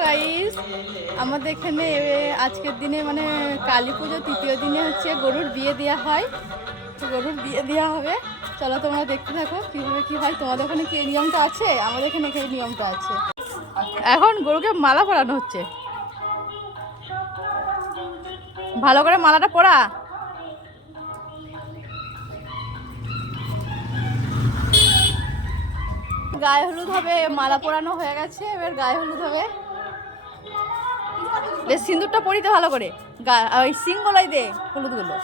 Guys, আমাদের এখানে আজকের দিনে মানে কালী পুজো তৃতীয় দিনে হচ্ছে গরুর বিয়ে দেওয়া হয়। তো গরুর বিয়ে দেওয়া হবে, চলো তোমরা দেখতে থাকো কীভাবে কী হয়। তোমাদের ওখানে কি নিয়মটা আছে? আমাদের এখানে এই নিয়মটা আছে। এখন গরুকে মালা পরানো হচ্ছে, ভালো করে মালাটা পরা। গায়ে হলুদ হবে, মালা পরানো হয়ে গেছে, এবার গায়ে হলুদ হবে। বেশ সিঁদুরটা পরিতে ভালো করে, ওই সিংগুলোই দে হলুদগুলো।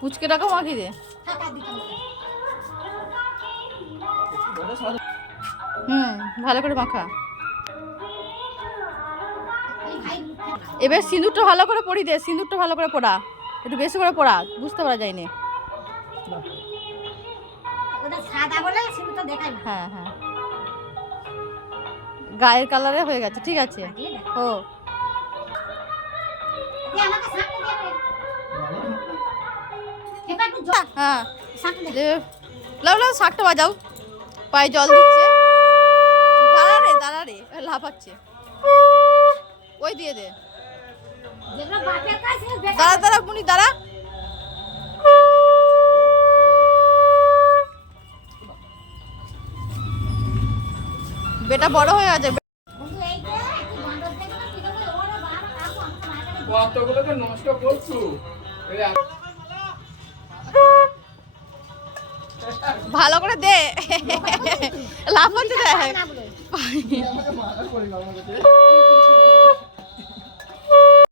পুচকেটাকেও মাখি দে। ভালো করে মাখা। এবার সিঁদুরটা ভালো করে পরি দে, সিঁদুরটা ভালো করে পড়া, একটু বেশি করে পড়া, বুঝতে পারা যায়নি। হ্যাঁ হ্যাঁ, গায়ের কালারে হয়ে গেছে, ঠিক আছে। ও হ্যাঁ, লাও লাও শাকটা বাজাও, পায়ে জল দিচ্ছে। দাঁড়া রে দাঁড়া রে, লাফাচ্ছে। ওই দিয়ে দে, দাঁড়া দাঁড়া মুনি দাঁড়া। বেটা বড় হয়ে আছে। নষ্ট করছো, ভালো করে দে, লাফাচ্ছে।